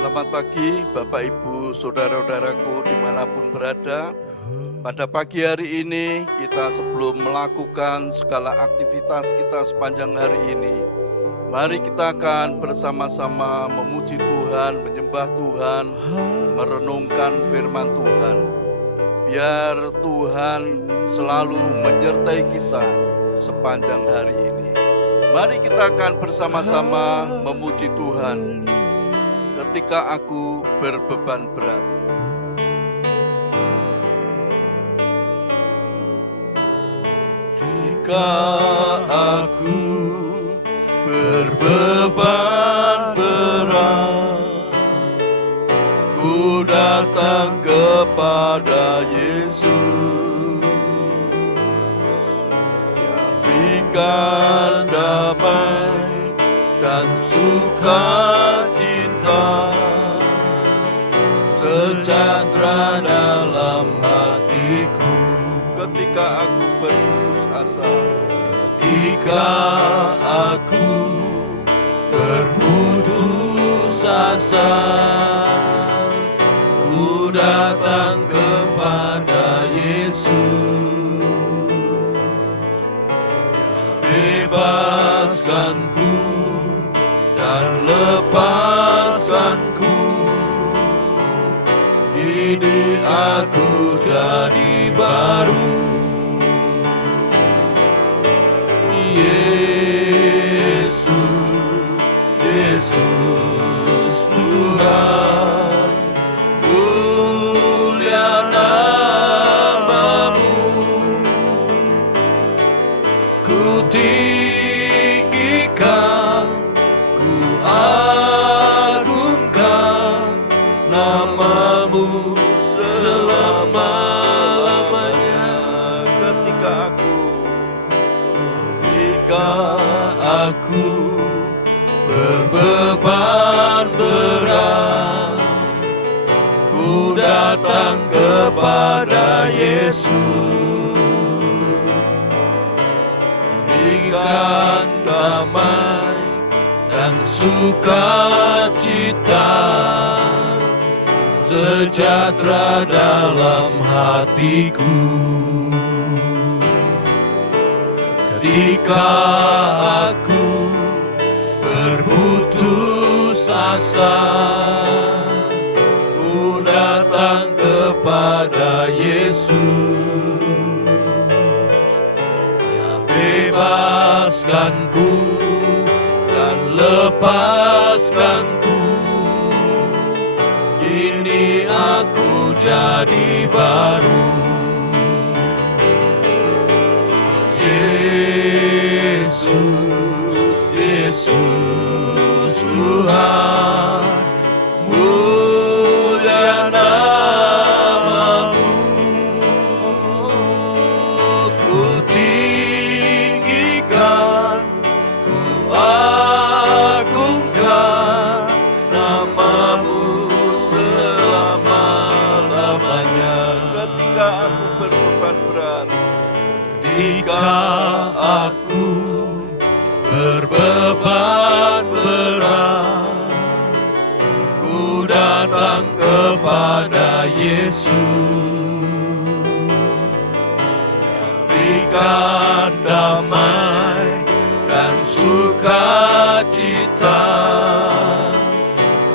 Selamat pagi Bapak Ibu Saudara-saudaraku dimanapun berada. Pada pagi hari ini kita sebelum melakukan segala aktivitas kita sepanjang hari ini, mari kita akan bersama-sama memuji Tuhan, menyembah Tuhan, merenungkan firman Tuhan. Biar Tuhan selalu menyertai kita sepanjang hari ini. Mari kita akan bersama-sama memuji Tuhan. Ketika aku berbeban berat. Ketika aku berbeban berat, ku datang kepada Yesus. Dia berikan damai dan sukacita, sejahtera dalam hatiku. Ketika aku berputus asa, ketika aku berputus asa, ku datang kepada Yesus. Dia bebaskanku dan lepaskanku. Kini aku jadi baru. Yesus, Yesus Tuhan, mulia nama-Mu. Ku tinggikan, ku agungkan nama-Mu selama-lamanya. Ketika aku berbeban berat, ku datang kepada Yesus. Berikan damai dan sukacita, sejahtera dalam hatiku. Ketika aku berputus asa, ku datang kepada Yesus. Dia bebaskanku dan lepaskanku. Kini aku jadi baru. Yesus, Yesus Tuhan, mulia nama-Mu. Ku tinggikan, ku agungkan nama-Mu selama-lamanya. Ketika aku berbeban berat, ketika aku berbeban berat, ku datang kepada Yesus. Berikan damai dan sukacita,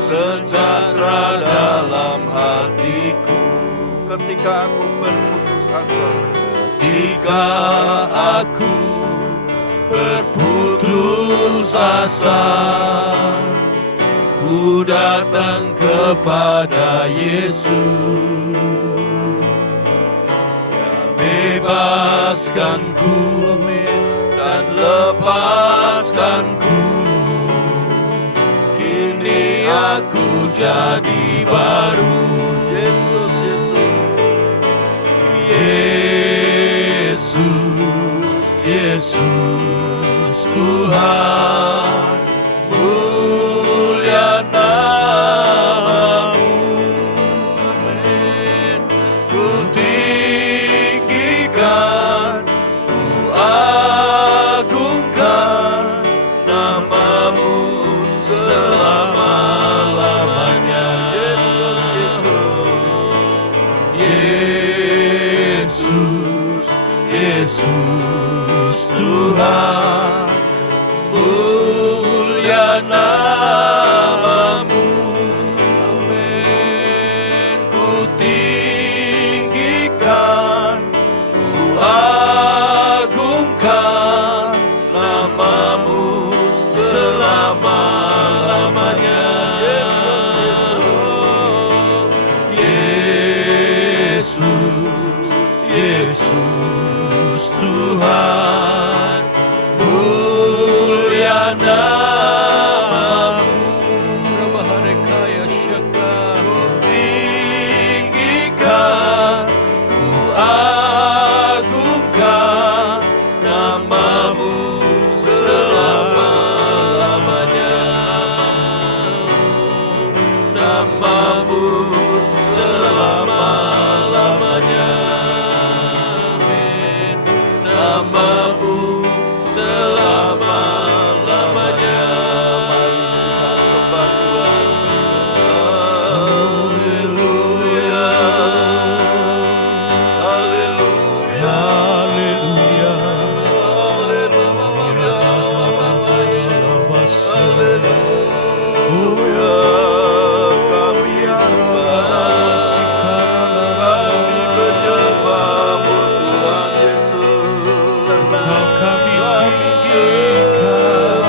sejahtera dalam hatiku. Ketika aku berputus asa, ketika aku berputus asa, ku datang kepada Yesus. Dia bebaskanku dan lepaskanku. Kini aku jadi baru. Yesus, Yesus, Yesus, Yesus Tuhan, mulia nama-Mu. Amin. Ku tinggikan, ku agungkan nama-Mu selama-lamanya. namamu. Amin. Ku tinggikan, ku agungkan namamu selama-lamanya. Yesus, Yesus Tuhan, mulia namamu. Ku tinggikan, ku agungkan namamu selama-lamanya. Namamu selama-lamanya. Amin. Namamu selama-lamanya. Mari kita sembah Tuhan. Haleluya. Haleluya. Haleluya. Haleluya. Kami sembah, kami menyembah-Mu Tuhan Yesus. Engkau kami tinggikan,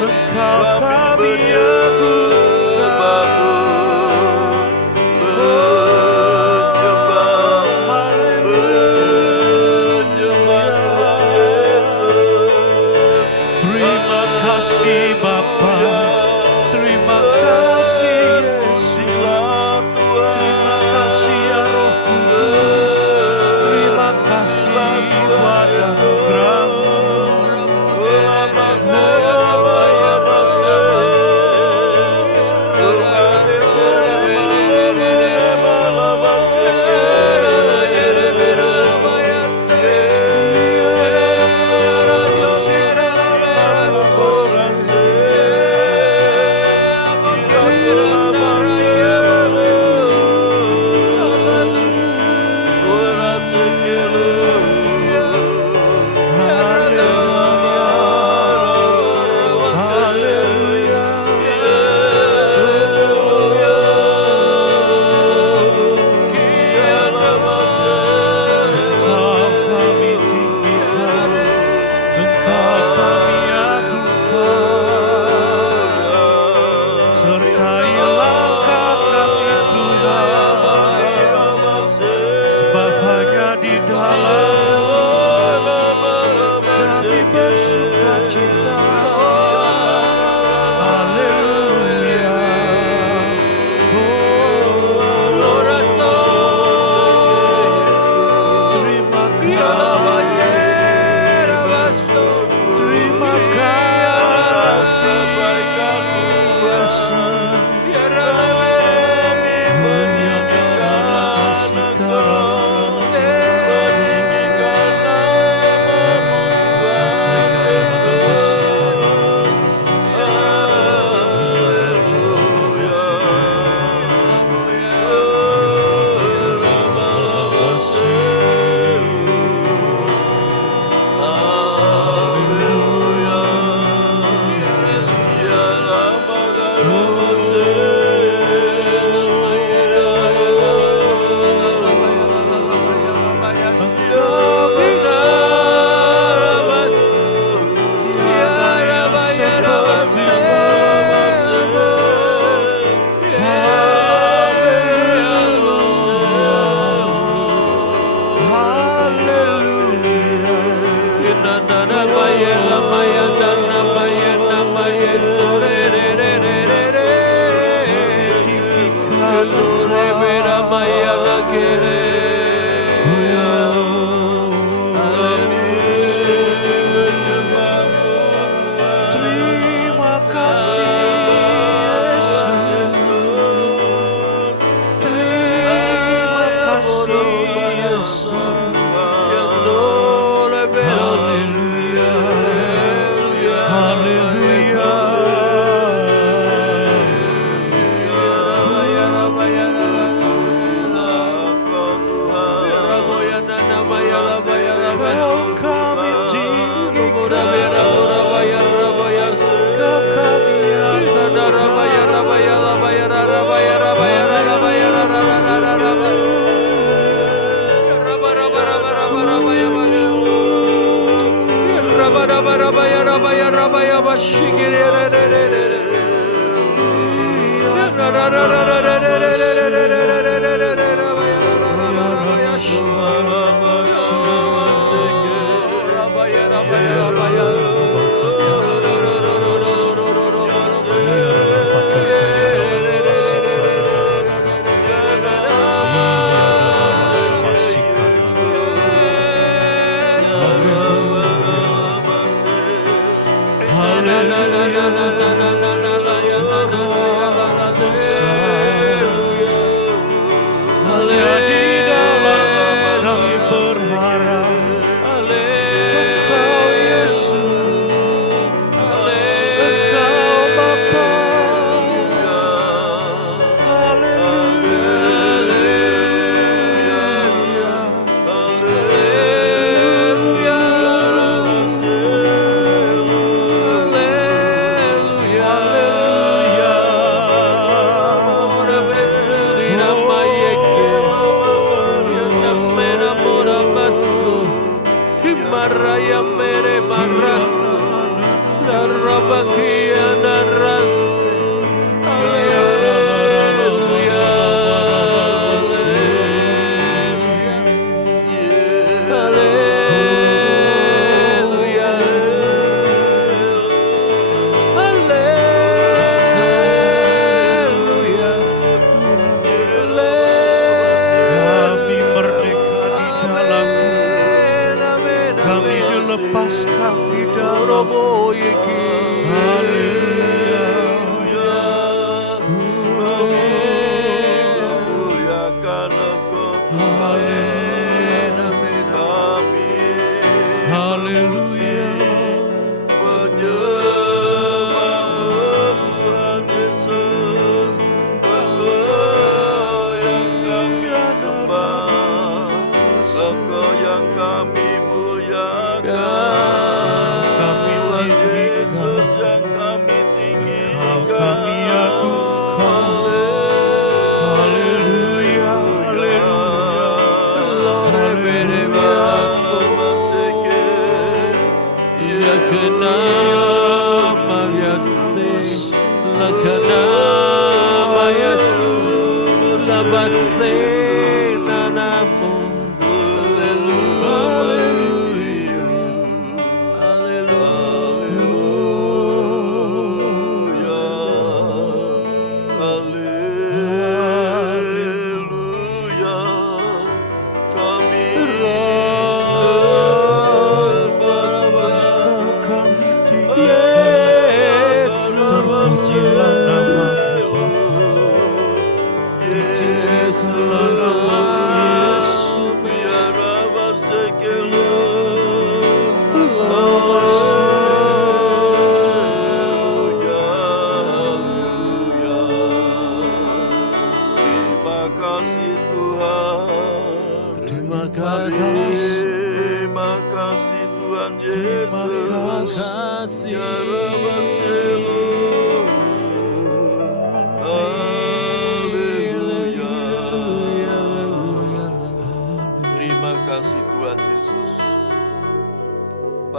Engkau kami agungkan, menyembah Tuhan Yesus. terima kasih Bapa, terima kasih Yesus, terima kasih ya Roh Kudus, terima kasih buat anugerah-Mu.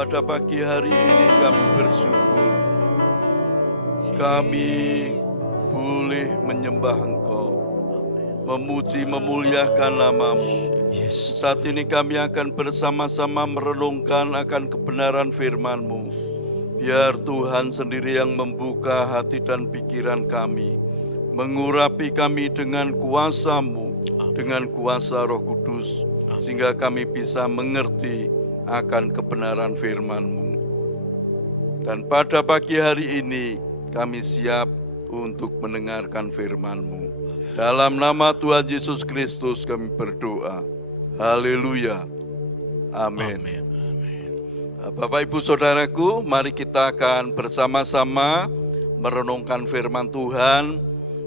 Pada pagi hari ini kami bersyukur, kami boleh menyembah Engkau, memuji, memuliakan nama-Mu. Saat ini kami akan bersama-sama merenungkan akan kebenaran firman-Mu. Biar Tuhan sendiri yang membuka hati dan pikiran kami, mengurapi kami dengan kuasa-Mu, dengan kuasa Roh Kudus, sehingga kami bisa mengerti akan kebenaran firman-Mu. Dan pada pagi hari ini kami siap untuk mendengarkan firman-Mu. Dalam nama Tuhan Yesus Kristus kami berdoa. Haleluya. Amin. Bapak Ibu Saudaraku, mari kita akan bersama-sama merenungkan firman Tuhan,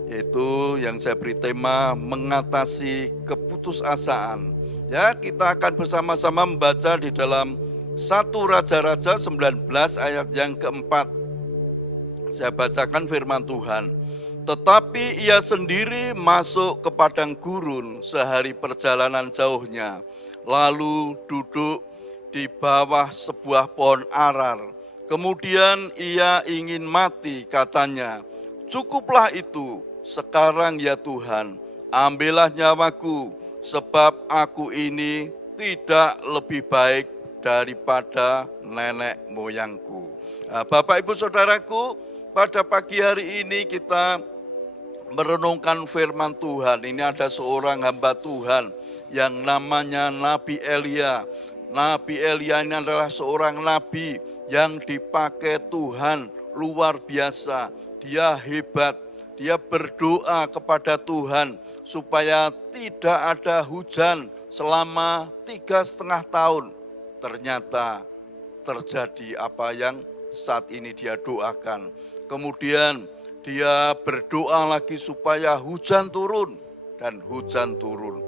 yaitu yang saya beri tema mengatasi keputusasaan. Ya, kita akan bersama-sama membaca di dalam 1 Raja-Raja 19 ayat yang keempat. Saya bacakan firman Tuhan. Tetapi ia sendiri masuk ke padang gurun sehari perjalanan jauhnya, lalu duduk di bawah sebuah pohon arar Kemudian ia ingin mati, katanya, "Cukuplah itu, sekarang ya Tuhan, ambillah nyawaku, sebab aku ini tidak lebih baik daripada nenek moyangku." Nah, Bapak Ibu Saudaraku, pada pagi hari ini kita merenungkan firman Tuhan. Ini ada seorang hamba Tuhan yang namanya Nabi Elia. Nabi Elia ini adalah seorang nabi yang dipakai Tuhan luar biasa. Dia hebat, dia berdoa kepada Tuhan supaya tidak ada hujan selama 3,5 tahun. Ternyata terjadi apa yang saat ini dia doakan. Kemudian dia berdoa lagi supaya hujan turun, dan hujan turun.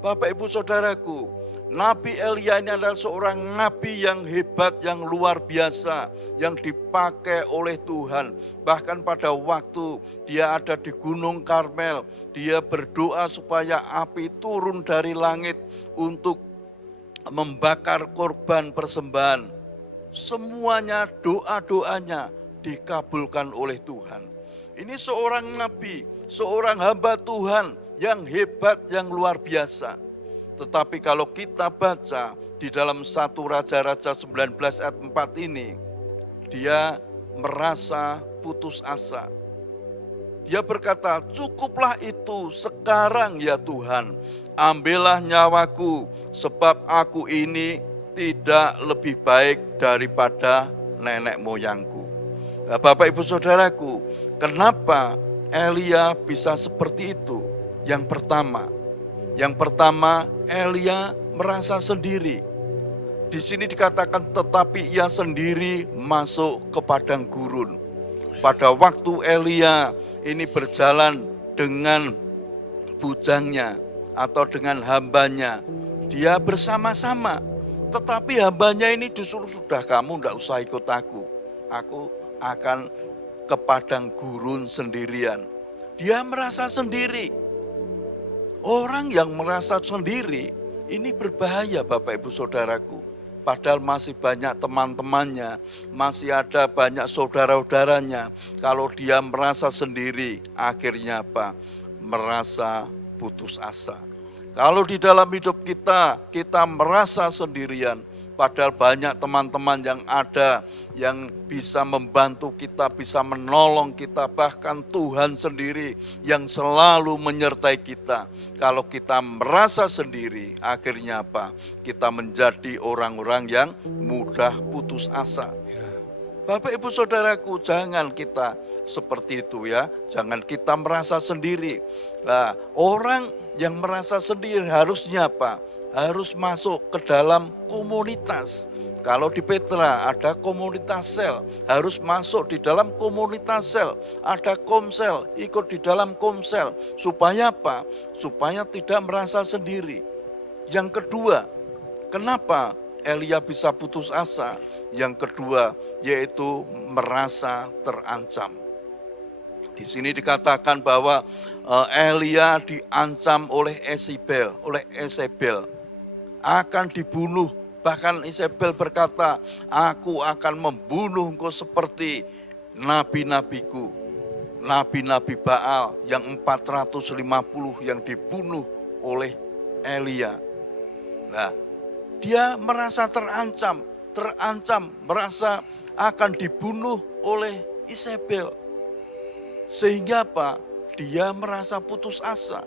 Bapak Ibu Saudaraku, Nabi Elia ini adalah seorang nabi yang hebat, yang luar biasa, yang dipakai oleh Tuhan. Bahkan pada waktu dia ada di Gunung Karmel, dia berdoa supaya api turun dari langit untuk membakar korban persembahan. Semuanya doa-doanya dikabulkan oleh Tuhan. Ini seorang nabi, seorang hamba Tuhan yang hebat, yang luar biasa. Tetapi kalau kita baca di dalam 1 Raja-Raja 19 ayat 4 ini, dia merasa putus asa. Dia berkata, "Cukuplah itu, sekarang ya Tuhan, ambillah nyawaku, sebab aku ini tidak lebih baik daripada nenek moyangku." Nah, Bapak Ibu Saudaraku, kenapa Elia bisa seperti itu? Yang pertama Elia merasa sendiri. Di sini dikatakan tetapi ia sendiri masuk ke padang gurun. Pada waktu Elia ini berjalan dengan bujangnya atau dengan hambanya, dia bersama-sama. Tetapi hambanya ini disuruh, "Sudah, kamu tidak usah ikut aku akan ke padang gurun sendirian." Dia merasa sendiri. Orang yang merasa sendiri ini berbahaya, Bapak Ibu Saudaraku. Padahal masih banyak teman-temannya, masih ada banyak saudara-saudaranya. Kalau dia merasa sendiri, akhirnya apa? Merasa putus asa. Kalau di dalam hidup kita merasa sendirian, padahal banyak teman-teman yang ada, yang bisa membantu kita, bisa menolong kita, bahkan Tuhan sendiri yang selalu menyertai kita. Kalau kita merasa sendiri, akhirnya apa? Kita menjadi orang-orang yang mudah putus asa. Bapak Ibu Saudaraku, jangan kita seperti itu ya. Jangan kita merasa sendiri. Nah, orang yang merasa sendiri harusnya apa? Harus masuk ke dalam komunitas. Kalau di Petra ada komunitas sel, harus masuk di dalam komunitas sel. Ada komsel, ikut di dalam komsel. Supaya apa? Supaya tidak merasa sendiri. Yang kedua, kenapa Elia bisa putus asa? Yang kedua, yaitu merasa terancam. Di sini dikatakan bahwa Elia diancam oleh Yezebel akan dibunuh. Bahkan Yezebel berkata, "Aku akan membunuh engkau seperti nabi-nabiku." Nabi-nabi Baal yang 450 yang dibunuh oleh Elia. Nah, dia merasa terancam, merasa akan dibunuh oleh Yezebel. Sehingga apa? Dia merasa putus asa.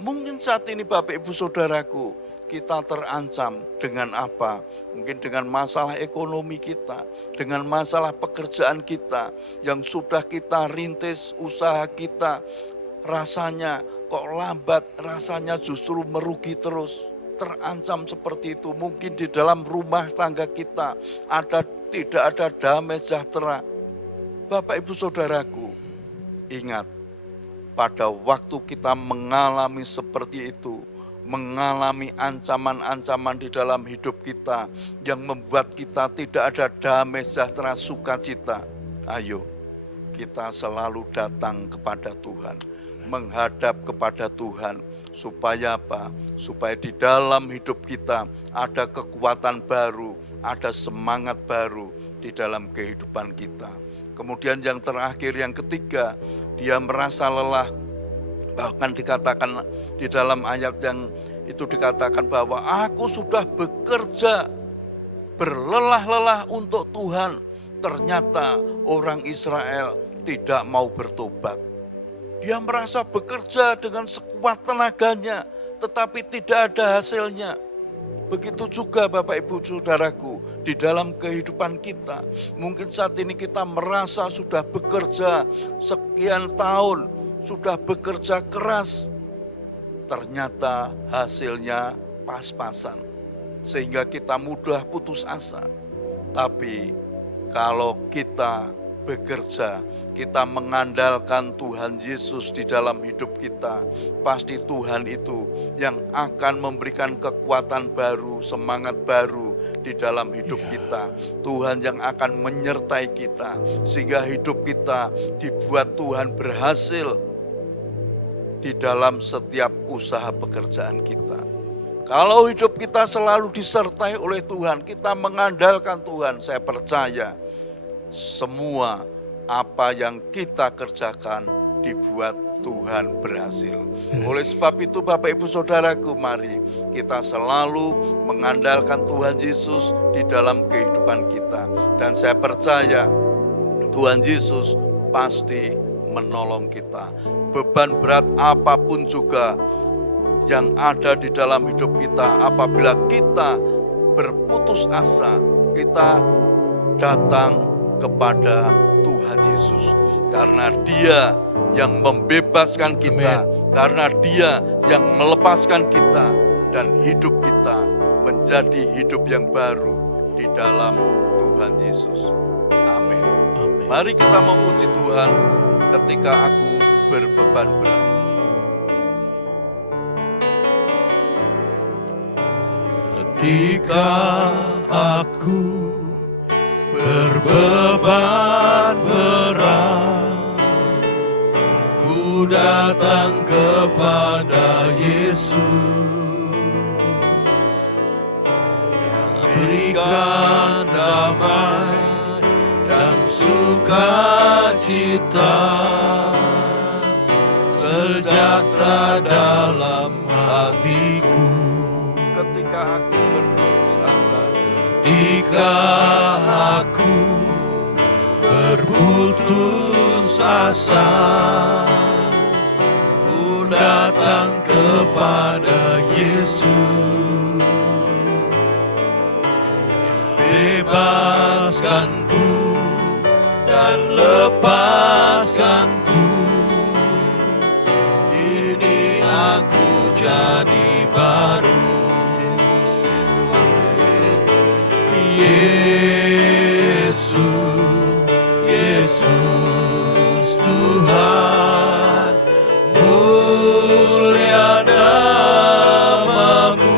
Mungkin saat ini Bapak Ibu Saudaraku, kita terancam dengan apa? Mungkin dengan masalah ekonomi kita, dengan masalah pekerjaan kita, yang sudah kita rintis usaha kita, rasanya kok lambat, rasanya justru merugi terus. Terancam seperti itu. Mungkin di dalam rumah tangga kita tidak ada damai sejahtera. Bapak Ibu Saudaraku, ingat, pada waktu kita mengalami seperti itu, mengalami ancaman-ancaman di dalam hidup kita yang membuat kita tidak ada damai sejahtera, sukacita, ayo kita selalu datang kepada Tuhan, menghadap kepada Tuhan. Supaya apa? Supaya di dalam hidup kita ada kekuatan baru, ada semangat baru, di dalam kehidupan kita. Kemudian yang terakhir, yang ketiga, dia merasa lelah. Bahkan dikatakan di dalam ayat yang itu dikatakan bahwa aku sudah bekerja berlelah-lelah untuk Tuhan. Ternyata orang Israel tidak mau bertobat. Dia merasa bekerja dengan sekuat tenaganya, tetapi tidak ada hasilnya. Begitu juga Bapak Ibu Saudaraku, di dalam kehidupan kita. Mungkin saat ini kita merasa sudah bekerja sekian tahun, sudah bekerja keras. Ternyata hasilnya pas-pasan, sehingga kita mudah putus asa. Tapi kalau kita bekerja, kita mengandalkan Tuhan Yesus di dalam hidup kita, pasti Tuhan itu yang akan memberikan kekuatan baru, semangat baru di dalam hidup kita. Tuhan yang akan menyertai kita, sehingga hidup kita dibuat Tuhan berhasil di dalam setiap usaha pekerjaan kita. Kalau hidup kita selalu disertai oleh Tuhan, kita mengandalkan Tuhan, saya percaya semua apa yang kita kerjakan dibuat Tuhan berhasil. Oleh sebab itu Bapak Ibu Saudaraku, mari kita selalu mengandalkan Tuhan Yesus di dalam kehidupan kita. Dan saya percaya Tuhan Yesus pasti menolong kita. Beban berat apapun juga yang ada di dalam hidup kita, apabila kita berputus asa, kita datang kepada Tuhan Yesus, karena Dia yang membebaskan kita, karena Dia yang melepaskan kita, dan hidup kita menjadi hidup yang baru di dalam Tuhan Yesus. Amin. Mari kita memuji Tuhan ketika aku berbeban berat. Ketika aku berbeban berat, ku datang kepada Yesus, yang berikan damai dan sukacita, sejahtera dalam hatiku. Ketika aku berputus asa, ketika aku berputus asa, ku datang kepada Yesus, bebaskanku dan lepaskanku. Kini aku jadi baru. Yesus, Yesus Tuhan, mulia namamu.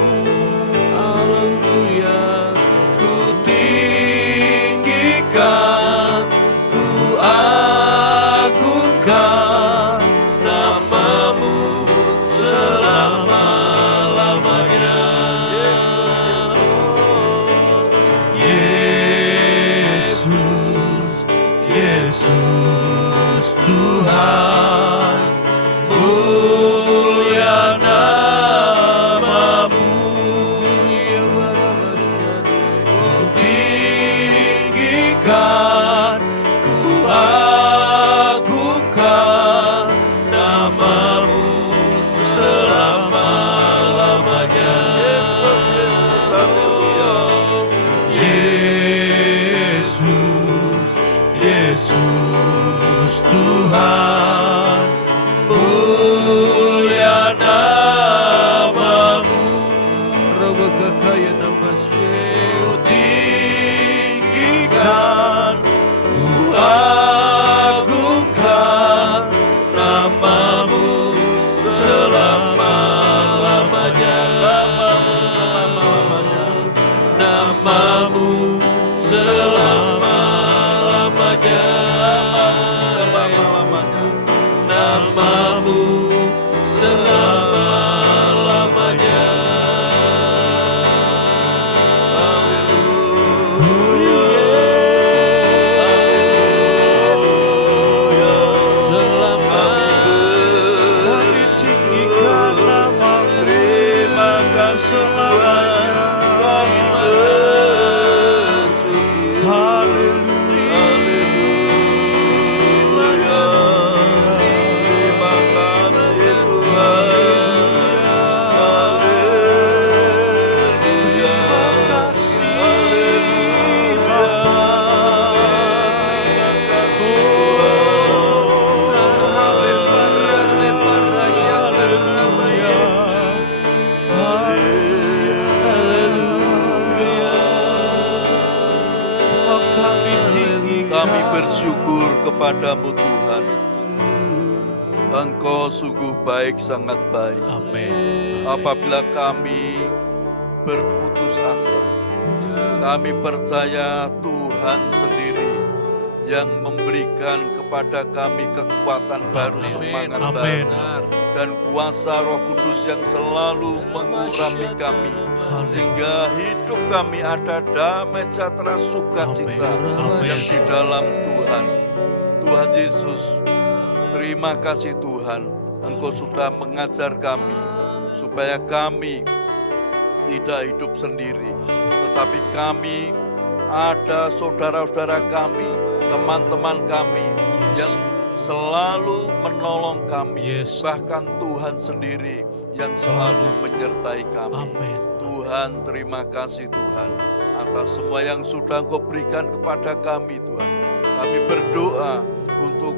Haleluya. Ku tinggikan, ku agungkan namamu selama-lamanya. Yesus Tuhan, mulia namamu. Ku tinggikan, ku agungkan namamu selama-lamanya. Yesus, Yesus, haleluya. Yesus Tuhan, mulia namamu. Rabakakaya namasye. Ku tinggikan, ku agungkan namamu selama-lamanya. Namamu selama-lamanya. Namamu kepadamu Tuhan. Engkau sungguh baik, sangat baik. Amin. Apabila kami berputus asa, kami percaya Tuhan sendiri yang memberikan kepada kami kekuatan baru, semangat baru, dan kuasa Roh Kudus yang selalu mengurapi kami, sehingga hidup kami ada damai sejahtera sukacita yang di dalam Tuhan. Tuhan Yesus, terima kasih Tuhan, Engkau sudah mengajar kami supaya kami tidak hidup sendiri, tetapi kami ada saudara-saudara kami, teman-teman kami yang selalu menolong kami, bahkan Tuhan sendiri yang selalu menyertai kami. Tuhan, terima kasih Tuhan atas semua yang sudah Engkau berikan kepada kami Tuhan. Kami berdoa untuk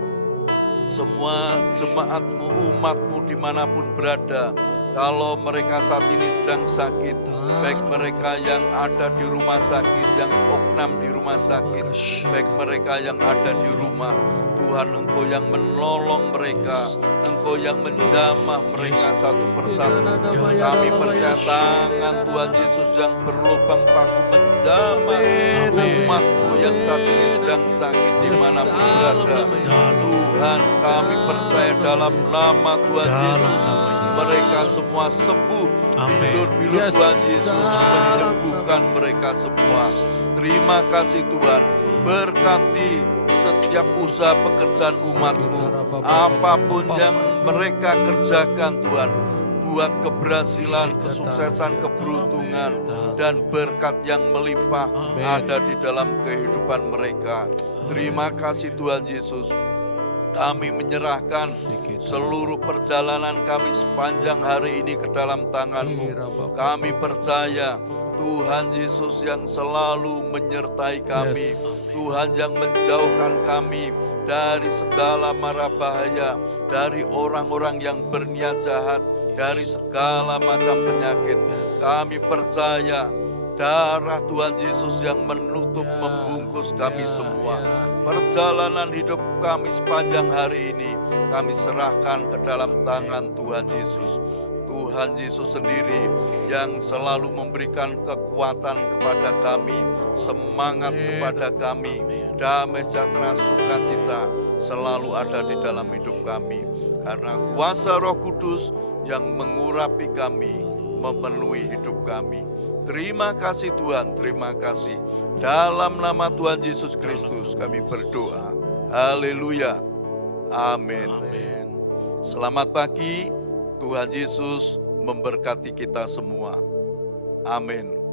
semua jemaat-Mu, umat-Mu dimanapun berada. Kalau mereka saat ini sedang sakit, baik mereka yang ada di rumah sakit, yang oknam di rumah sakit, baik mereka yang ada di rumah, Tuhan Engkau yang menolong mereka, Engkau yang menjamah mereka satu persatu. Kami percaya tangan Tuhan Yesus yang berlubang paku menjamah umat-Mu yang saat ini sedang sakit dimanapun berada. Tuhan, kami percaya dalam nama Tuhan Yesus, mereka semua sembuh. Bilur-bilur Tuhan Yesus menyembuhkan mereka semua. Terima kasih Tuhan, berkati setiap usaha pekerjaan umat-Mu, apapun yang mereka kerjakan Tuhan, buat keberhasilan, kesuksesan, keberuntungan, dan berkat yang melimpah ada di dalam kehidupan mereka. Terima kasih Tuhan Yesus. Kami menyerahkan seluruh perjalanan kami sepanjang hari ini ke dalam tangan-Mu. Kami percaya Tuhan Yesus yang selalu menyertai kami, Tuhan yang menjauhkan kami dari segala mara bahaya, dari orang-orang yang berniat jahat, dari segala macam penyakit. Kami percaya darah Tuhan Yesus yang menutup, membungkus kami semua. Perjalanan hidup kami sepanjang hari ini kami serahkan ke dalam tangan Tuhan Yesus. Tuhan Yesus sendiri yang selalu memberikan kekuatan kepada kami, semangat kepada kami, damai sejahtera sukacita selalu ada di dalam hidup kami. Karena kuasa Roh Kudus yang mengurapi kami, memenuhi hidup kami. Terima kasih Tuhan, terima kasih. Dalam nama Tuhan Yesus Kristus kami berdoa. Haleluya. Amin. Selamat pagi, Tuhan Yesus memberkati kita semua. Amin.